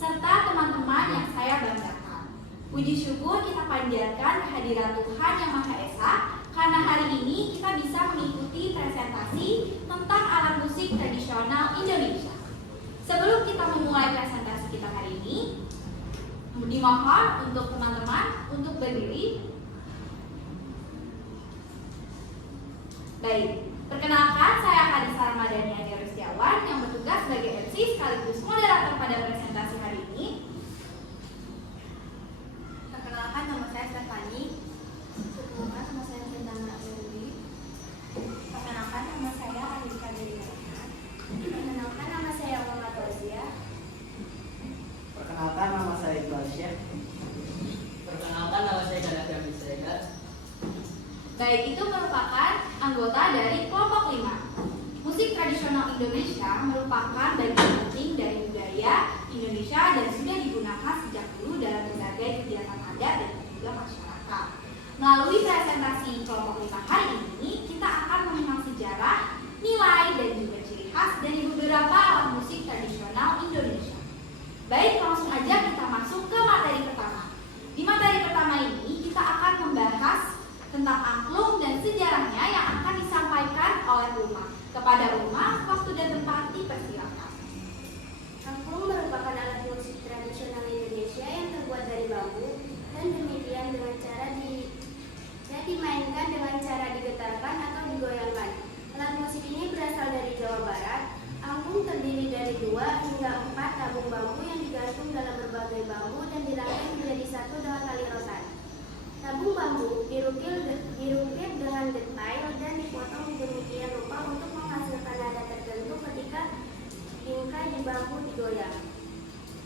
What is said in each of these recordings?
serta teman-teman yang saya banggakan. Puji syukur kita panjatkan kehadiran Tuhan Yang Maha Esa, karena hari ini kita bisa mengikuti presentasi tentang alat musik tradisional Indonesia. Sebelum kita memulai presentasi kita hari ini, dimohon untuk teman-teman untuk berdiri. Baik, perkenalkan saya Kalisa Ramadhani Rustiawan yang bertugas sebagai MC sekaligus moderator pada presentasi hari ini. Perkenalkan, nama saya Stefani. Perkenalkan, nama saya Sintana Dewi. Perkenalkan, nama saya Anissa Dewi. Perkenalkan, nama saya Muhammad Rozia. Perkenalkan, nama saya Iqbal Syekh. Perkenalkan, nama saya Ganapia Misrega. Baik, itu merupakan anggota dari kelompok 5. Musik tradisional Indonesia merupakan bagian penting dari budaya Indonesia dan sudah digunakan sejak dulu dalam berbagai kegiatan adat dan juga masyarakat. Melalui presentasi kelompok 5 hari ini, kita akan mengenal sejarah, nilai, dan juga ciri khas dari beberapa alat musik tradisional Indonesia. Baik, langsung aja kita masuk ke materi pertama. Di materi pertama ini, kita akan membahas tentang angklung dan sejarahnya yang akan disampaikan oleh Uma. Kepada Uma, waktu dan tempat dipersilakan. Angklung merupakan alat musik tradisional Indonesia yang terbuat dari bambu dan demikian dengan cara dimainkan dengan cara digetarkan atau digoyangkan. Alat musik ini berasal dari Jawa Barat. Angklung terdiri dari 2 hingga 4 tabung bambu yang digantung dalam berbagai bambu dan dirangkai menjadi satu dengan tali rotan. Tabung bambu dirukir dengan detail dan dipotong demikian rupa untuk menghasilkan nada tertentu ketika bingkai di bambu digoyang.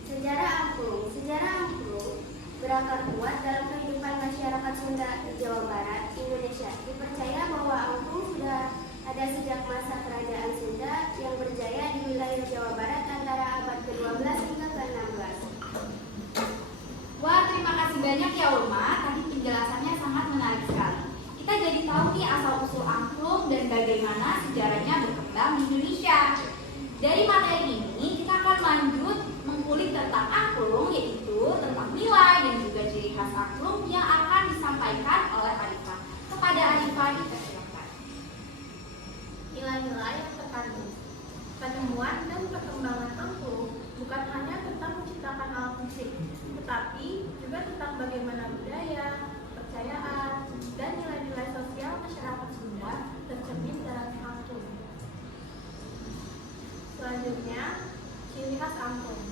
Sejarah angklung berakar kuat dalam kehidupan masyarakat Sunda di Jawa Barat, Indonesia. Dipercaya bahwa angklung sudah ada sejak masa kerajaan Sunda yang berjaya di wilayah Jawa Barat antara abad ke-12 hingga ke-16. Wah, terima kasih banyak ya Uma. Tadi penjelasannya sangat menarik sekali. Kita jadi tahu nih asal-usul angklung dan bagaimana sejarahnya berkembang di Indonesia. Dari materi ini, kita akan lanjut mengkulik tentang angklung, yaitu tentang nilai dan juga ciri khas angklung yang akan disampaikan oleh Arifah. Kepada Arifah dipersilakan. Nilai-nilai yang terkandung. Penemuan dan perkembangan angklung bukan hanya tentang menciptakan alat musik, tetapi juga tentang bagaimana budaya, kepercayaan, dan nilai-nilai sosial masyarakat Sunda tercermin dalam angklung. Selanjutnya, ciri khas angklung.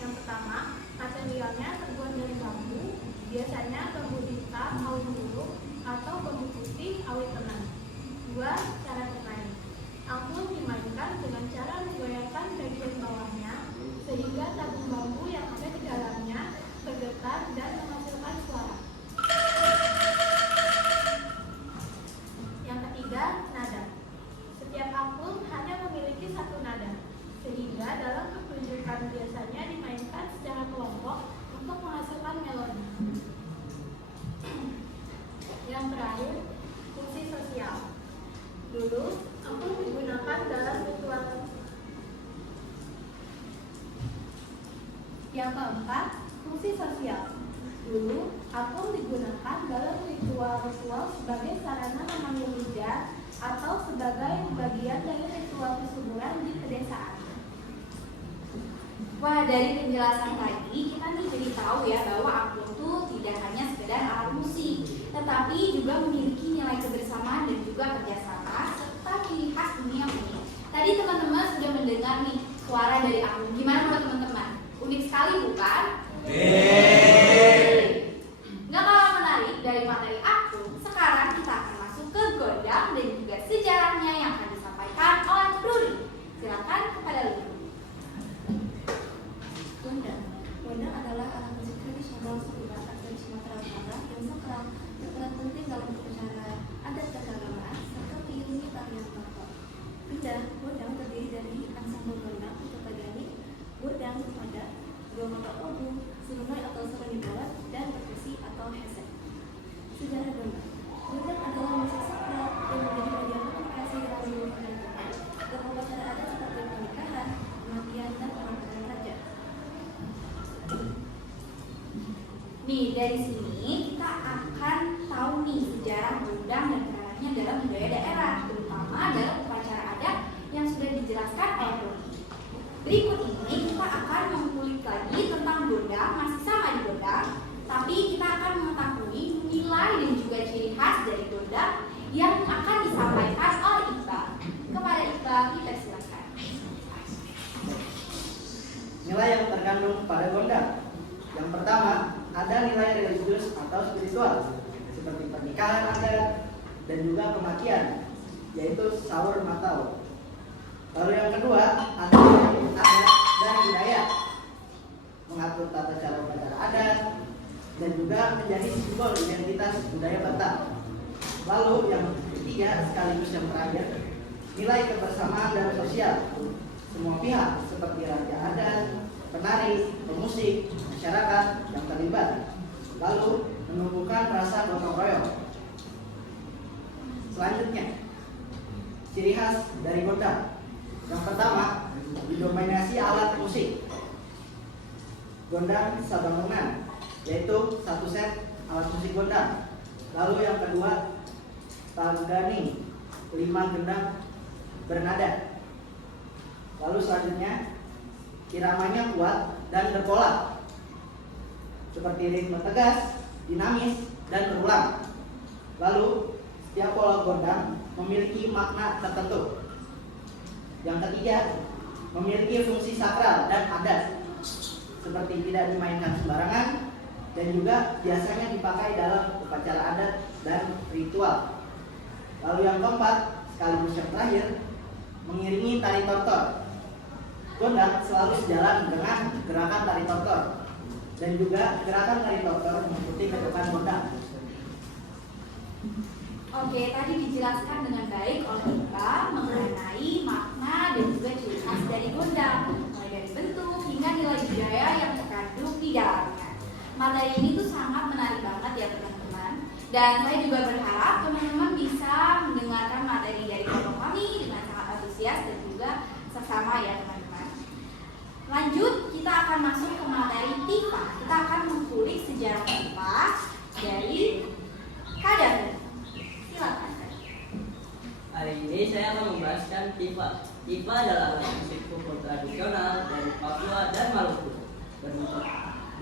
Yang pertama, materialnya terbuat dari bambu, biasanya bambu hitam awet buruk atau bambu putih awet tenang. 2. Cara bermain. Angklung dimainkan dengan cara menggoyangkan bagian bawahnya sehingga tabung bambu yang ada di dalamnya bergetar dan menghasilkan suara. Yang ketiga, nada. Setiap angklung hanya memiliki satu nada, sehingga dalam pertunjukan biasanya dimainkan secara kelompok untuk menghasilkan melodi. Yang terakhir, fungsi sosial. Dulu, angklung digunakan dalam ritual. Yang keempat, fungsi sosial. Dulu, angklung digunakan dalam ritual-ritual sebagai sarana memanggil lidah atau sebagai bagian dari ritual kesuburan di pedesaan. Wah, dari penjelasan tadi kita nih jadi tahu ya bahwa angklung itu tidak hanya sekedar alat musik, tetapi juga memiliki nilai kebersamaan dan juga kerjasama serta ciri khas dunia unik. Tadi teman-teman sudah mendengar nih suara dari angklung. Gimana menurut teman-teman? Unik sekali bukan? Nggak kalah menarik dari materi angklung. Sekarang kita akan masuk ke gondang dan juga sejarahnya yang akan disampaikan oleh Ruri. Silakan kepada Ruri. Gondang adalah alat musik tradisional suku Batak dan Sumatera Utara yang sakral, berperan penting dalam upacara adat keagamaan serta diiringi tarian tortor. Gondang terdiri dari ansambel gondang atau tagani, gondang, pada, dua mata obu, serunai atau seruni bola, dan perkusi atau hesek. Sejarah gondang. Gondang adalah musik sakral yang menjadi bagian komunikasi dalam seluruh kehidupan dan upacara adat seperti pernikahan, kematian, dan pengantaran raja. Nih, dari sini kita akan tahu nih sejarah gondang dan perannya dalam budaya daerah, terutama dalam upacara adat yang sudah dijelaskan oleh Roni. Berikut ini kita akan mengulik lagi tentang gondang, masih sama di gondang, tapi kita akan mengetahui nilai dan juga ciri khas dari gondang yang akan disampaikan oleh Iqbal. Kepada Iqbal, kita silakan. Nilai yang terkandung pada gondang. Yang pertama, ada nilai religius atau spiritual, seperti pernikahan adat dan juga kematian, yaitu sahur matau. Lalu yang kedua, ada nilai adat dan budaya, mengatur tata cara upacara adat, dan juga menjadi simbol identitas budaya Batak. Lalu yang ketiga, sekaligus yang terakhir, nilai kebersamaan dan sosial. Semua pihak seperti raja adat, penari, pemusik, masyarakat yang terlibat, lalu menumbuhkan rasa gotong royong. Selanjutnya, ciri khas dari gondang. Yang pertama, didominasi alat musik. Gondang sabangunan, yaitu satu set alat musik gondang. Lalu yang kedua, tagani, 5 gendang bernada. Lalu selanjutnya, iramanya kuat dan berpola, seperti ritme tegas, dinamis, dan berulang. Lalu setiap pola gondang memiliki makna tertentu. Yang ketiga, memiliki fungsi sakral dan adat, seperti tidak dimainkan sembarangan dan juga biasanya dipakai dalam upacara adat dan ritual. Lalu yang keempat, sekaligus yang terakhir, mengiringi tari tortor. Gondang selalu sejalan dengan gerakan tari tortor, dan juga gerakan tari tortor mengikuti ketukan gondang. Oke, tadi dijelaskan dengan baik oleh kita mengenai makna dan juga ciri khas dari gondang, mulai dari bentuk hingga nilai budaya yang terkandung di dalamnya. Materi ini tuh sangat menarik banget ya teman-teman, dan saya juga berharap teman-teman bisa mendengarkan materi dari kelompok kami dengan sangat antusias dan juga seksama ya teman-teman. Lanjut, kita akan masuk ke materi TIFA. Kita akan mengulik sejarah TIFA dari Kak David. Silakan. Hari ini saya akan membahaskan tipa. Tipa adalah alat musik pukul tradisional dari Papua dan Maluku.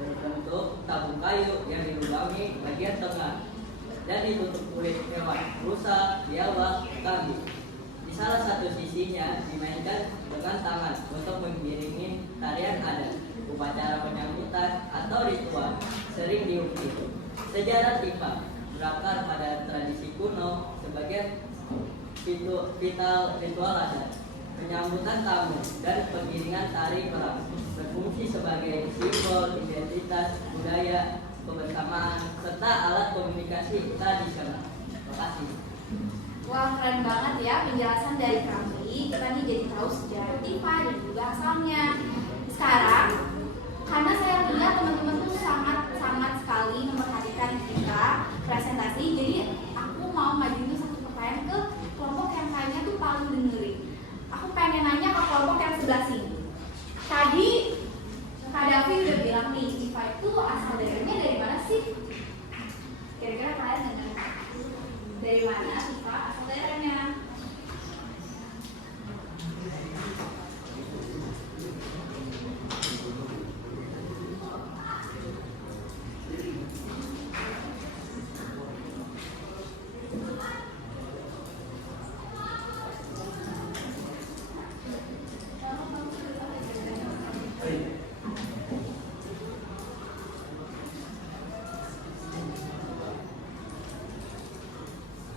Berbentuk tabung kayu yang dilubangi bagian tengah dan ditutup kulit hewan, rusa, biawak, kambing. Di salah satu sisinya dimainkan dengan tangan untuk mengiringi tarian adat, upacara penyambutan atau ritual sering diukir. Sejarah tipa berakar pada tradisi kuno sebagai ritual adat, penyambutan tamu, dan pengiringan tari perang, berfungsi sebagai simbol identitas budaya, kebersamaan, serta alat komunikasi tradisional. Terima kasih. Wah, keren banget ya penjelasan dari kami. Kita nih jadi tahu sejarah TIFA dan juga asalnya. Sekarang, karena saya lihat teman-teman tuh sangat sekali memperhatikan kita presentasi, jadi aku mau majuin satu pertanyaan ke kelompok yang kayaknya tuh paling dengerin. Aku pengen nanya ke kelompok yang sebelah sini. Tadi Kak Davi udah bilang nih, TIFA itu asal daerahnya dari mana sih? Kira-kira kalian dengar dari mana TIFA asal daerahnya?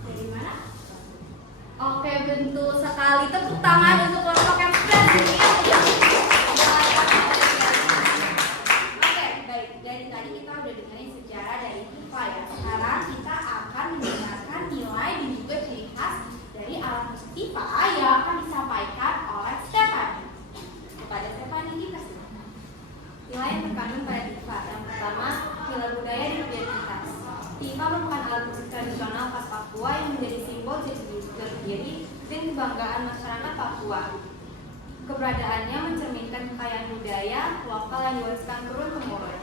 Dari mana? Oke, bentuk sekali tepuk tangan untuk kelompok yang sebelah sini. Oke, baik. Dari tadi kita udah dengerin sejarah dari TIFA ya. Sekarang kita akan mendengarkan nilai dan juga ciri khas dari alat musik TIFA yang akan disampaikan oleh Stephanie. Kepada Stephanie kita silakan. Nilai yang terkandung pada TIFA. Yang pertama, nilai budaya dan identitas. TIFA merupakan alat musik tradisional khas Papua yang menjadi simbol jati diri dan kebanggaan masyarakat Papua. Keberadaannya mencerminkan kekayaan budaya lokal yang diwariskan turun-temurun.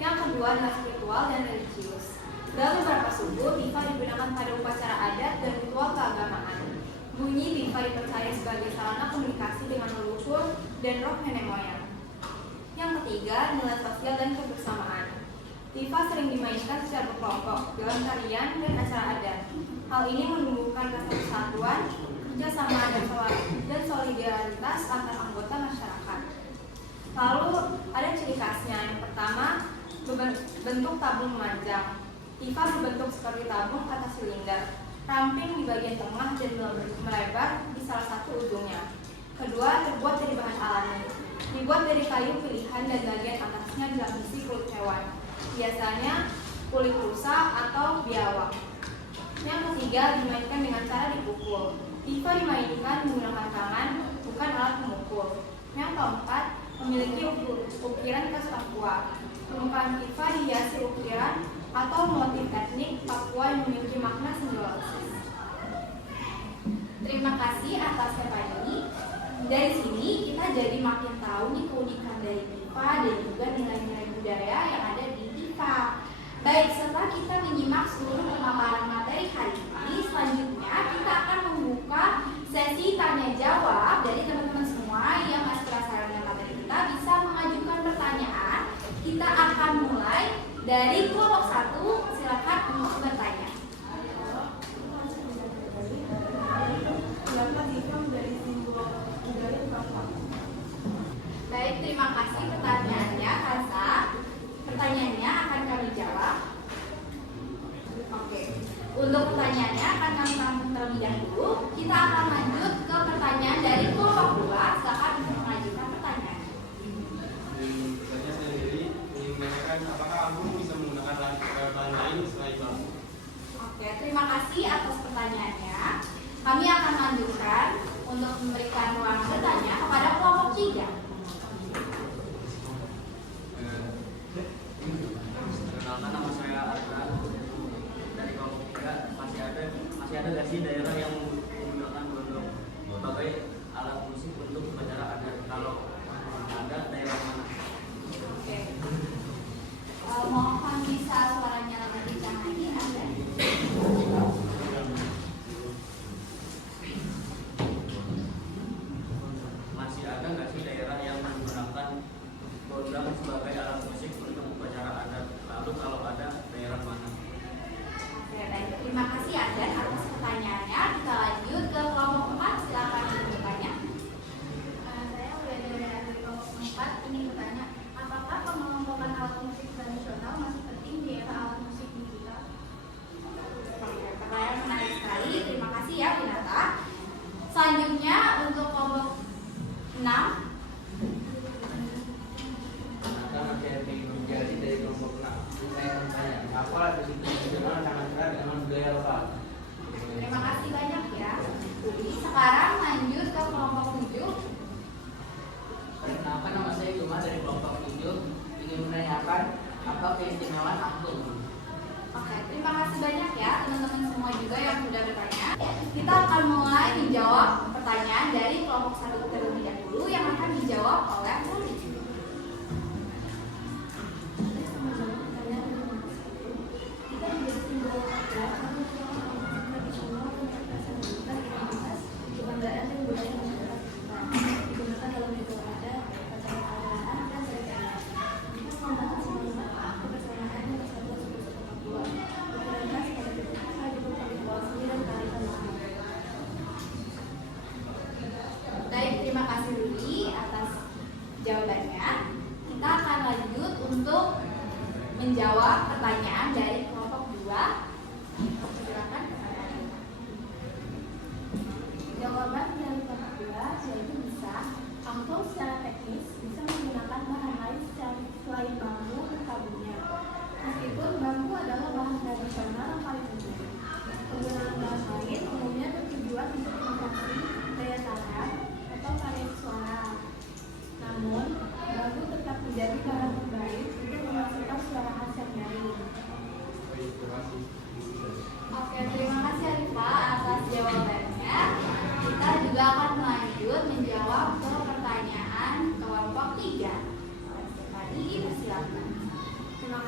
Yang kedua adalah spiritual dan religius. Dalam beberapa suku, pipa digunakan pada upacara adat dan ritual keagamaan. Bunyi pipa dipercaya sebagai sarana komunikasi dengan leluhur dan roh nenek moyang. Yang ketiga, nilai sosial dan kebersamaan. Pipa sering dimainkan secara berkelompok dalam tarian dan acara adat. Hal ini menumbuhkan rasa persatuan, kerjasama dan solidaritas antar anggota masyarakat. Lalu ada ciri khasnya. Yang pertama, bentuk tabung memanjang. Pipa berbentuk seperti tabung atau silinder, ramping di bagian tengah dan melebar di salah satu ujungnya. Kedua, terbuat dari bahan alami. Dibuat dari kayu pilihan dan bagian atasnya dilapisi kulit hewan, biasanya kulit rusa atau biawak. Yang ketiga, dimainkan dengan cara dipukul. Pipa dimainkan menggunakan tangan, bukan alat pemukul. Yang keempat, memiliki ukiran khas Papua. Permukaan pipa dihiasi ukiran atau motif etnik Papua yang memiliki makna simbiosis. Terima kasih atas ini. Dari sini kita jadi makin tahu nih keunikan dari pipa dan juga nilai-nilai budaya yang ada di pipa. Baik, setelah kita menyimak seluruh pemaparan materi hari ini, selanjutnya kita akan membuka sesi tanya jawab dari teman-teman semua yang masih penasaran dengan materi kita bisa mengajukan pertanyaan. Kita akan mulai dari kelompok 1, silakan untuk bertanya. Baik, terima kasih pertanyaannya, Kansa. Pertanyaannya akan kami jawab. Oke, untuk pertanyaannya akan kami tampung terlebih dahulu. Kita akan lanjut ke pertanyaan dari kelompok 2. Silakan untuk mengajukan pertanyaan. Saya sendiri ingin menanyakan apakah aku bisa menggunakan bahan lain selain bambu? Oke, terima kasih atas pertanyaannya. Kami akan lanjutkan untuk memberikan ruang bertanya kepada kelompok 3. Perkenalkan, nama saya Arkan dari kelompok 3. Masih ada nggak sih daerah yang menggunakan gondong sebagai alat musik untuk upacara adat? Kalau ada, daerah mana? Oke. Mohon bisa suaranya lebih kencang lagi, ada? Masih ada nggak sih daerah yang menggunakan gondang sebagai alat musik untuk upacara adat? Lalu kalau ada, daerah mana? Oke, baik. Terima kasih Adan atas pertanyaannya. Kita lanjut ke kelompok 4. Silakan untuk bertanya. Saya dari kelompok 4 ingin bertanya, apakah pengelompokan alat musik tradisional masih penting di era alat musik digital? Oke, pertanyaan menarik sekali. Terima kasih ya, Binata. Selanjutnya untuk kelompok 6. Akan menjadi dari kelompok 6. Saya akan tanya, apa alat musik tradisional sangat erat dengan budaya lokal? Terima kasih banyak ya. Jadi sekarang lanjut ke kelompok 7. Perkenalkan, nama saya Gema dari kelompok 7. Ingin menanyakan apa keistimewaan angklung? Oke, terima kasih banyak ya teman-teman semua juga yang sudah bertanya. Kita akan mulai menjawab pertanyaan dari kelompok 1 terlebih dahulu yang akan dijawab oleh Ruli. Baik, terima kasih Ruli atas jawabannya. Kita akan lanjut untuk menjawab pertanyaan dari kelompok 2. Silakan. Jawaban dari kelompok 2 yaitu bisa. Angklung secara teknis bisa menggunakan bahan lain selain bambu untuk tabungnya. Meskipun bambu adalah bahan tradisional yang paling umum. Penggunaan bahan lain umumnya bertujuan untuk mengatasi daya tahan atau variasi suara. Namun, bambu tetap menjadi bahan terbaik untuk menghasilkan suara khas yang nyaring. Oke, terima kasih Arifa atas jawabannya. Kita juga akan lanjut menjawab ke pertanyaan kelompok 3. Tadi dipersilakan. Terima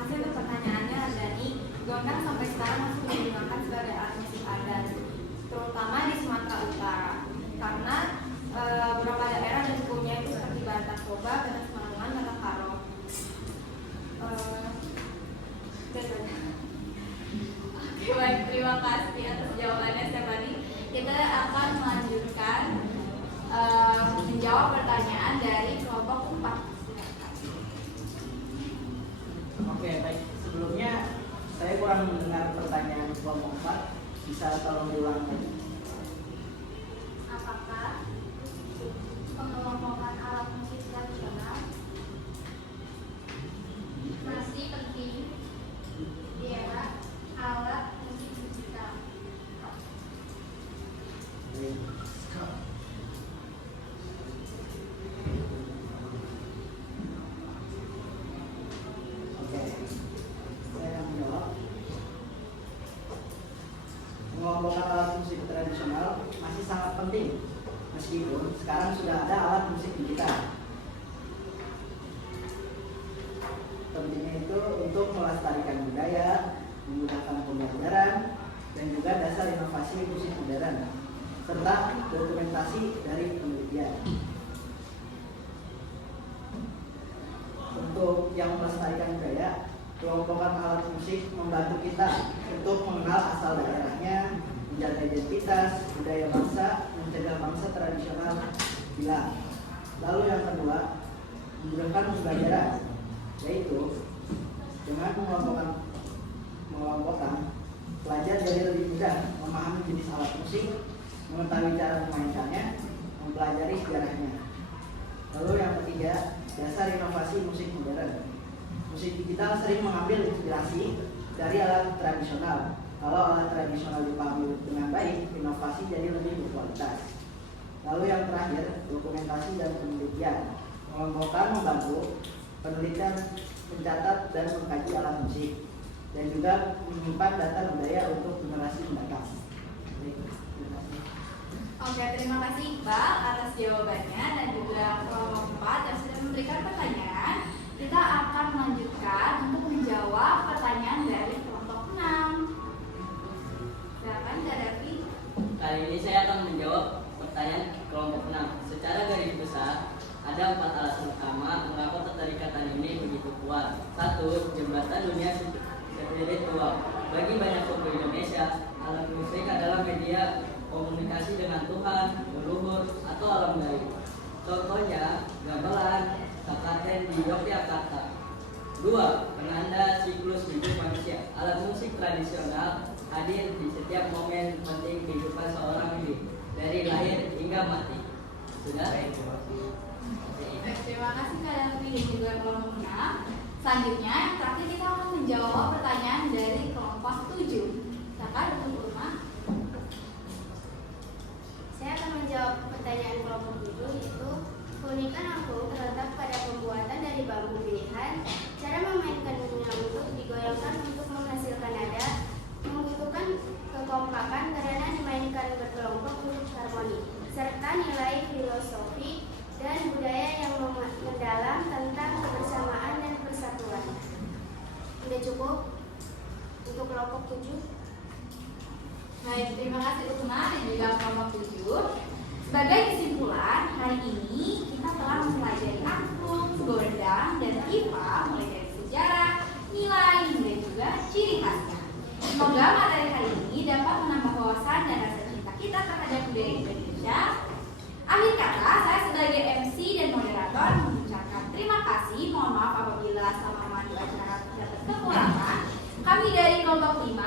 terima kasih atas jawabannya Stefani. Kita akan melanjutkan menjawab pertanyaan dari kelompok 4. Oke, baik. Sebelumnya saya kurang mendengar pertanyaan kelompok 4. Bisa tolong diulang lagi? Apakah pengelompokan alat musik tradisional masih penting di era alat musik digital? Oke, saya menjawab. Pengelompokan alat musik tradisional masih sangat penting, meskipun sekarang sudah ada alat musik digital. Pentingnya itu untuk melestarikan budaya, menggunakan pembelajaran, dan juga dasar inovasi musik modern, serta dokumentasi dari penelitian. Untuk yang melestarikan budaya, kelompokan alat musik membantu kita untuk mengenal asal daerahnya, menjaga identitas, budaya bangsa, mencegah bangsa tradisional hilang. Lalu yang kedua, memudahkan pembelajaran, yaitu dengan mengelompokkan pelajar jadi lebih mudah memahami jenis alat musik, mengetahui cara memainkannya, mempelajari sejarahnya. Lalu yang ketiga, dasar inovasi musik modern. Musik digital sering mengambil inspirasi dari alat tradisional. Kalau alat tradisional dipahami dengan baik, inovasi jadi lebih berkualitas. Lalu yang terakhir, dokumentasi dan penelitian. Mengelompokkan membantu penelitian mencatat dan mengkaji alat musik, dan juga menyimpan data budaya untuk generasi mendatang. Oke, terima kasih Iqbal atas jawabannya dan juga kelompok 4 yang sudah memberikan pertanyaan. Kita akan melanjutkan untuk menjawab pertanyaan dari kelompok 6. Silakan Kak Davi. Kali ini saya akan menjawab pertanyaan kelompok 6. Secara garis besar, ada 4 alasan utama mengapa keterikatan ini begitu kuat. 1. Jembatan dunia spiritual. Bagi banyak suku Indonesia, alat musik adalah media komunikasi dengan Tuhan, leluhur, atau alam gaib. Contohnya, gamelan, sakaten di Yogyakarta. 2. Penanda siklus hidup manusia. Alat musik tradisional hadir di setiap momen penting kehidupan seorang hidup, dari lahir hingga mati. Sudah? Baik, terima kasih Kak Davi dan juga kelompok 6. Selanjutnya, yang terakhir kita akan menjawab pertanyaan dari kelompok 7. Silakan untuk Urma. Saya akan menjawab pertanyaan kelompok 7, yaitu keunikan angklung terletak pada pembuatan dari bambu pilihan. Cara memainkannya untuk digoyangkan untuk menghasilkan nada, membutuhkan kekompakan karena dimainkan berkelompok untuk harmoni, serta nilai filosofi dan budaya yang mendalam tentang kebersamaan dan persatuan. Sudah cukup untuk kelompok 7. Baik, terima kasih Urma dan juga kelompok 7. Sebagai kesimpulan, hari ini kita telah mempelajari angklung, gondang, dan IPA mulai dari sejarah, nilai, dan juga ciri khasnya. Semoga materi hari ini dapat menambah wawasan dan rasa cinta kita terhadap budaya Indonesia. Akhir kata, saya sebagai MC dan moderator mengucapkan terima kasih. Mohon maaf apabila selama memandu acara terdapat kekurangan. Kami dari kelompok 5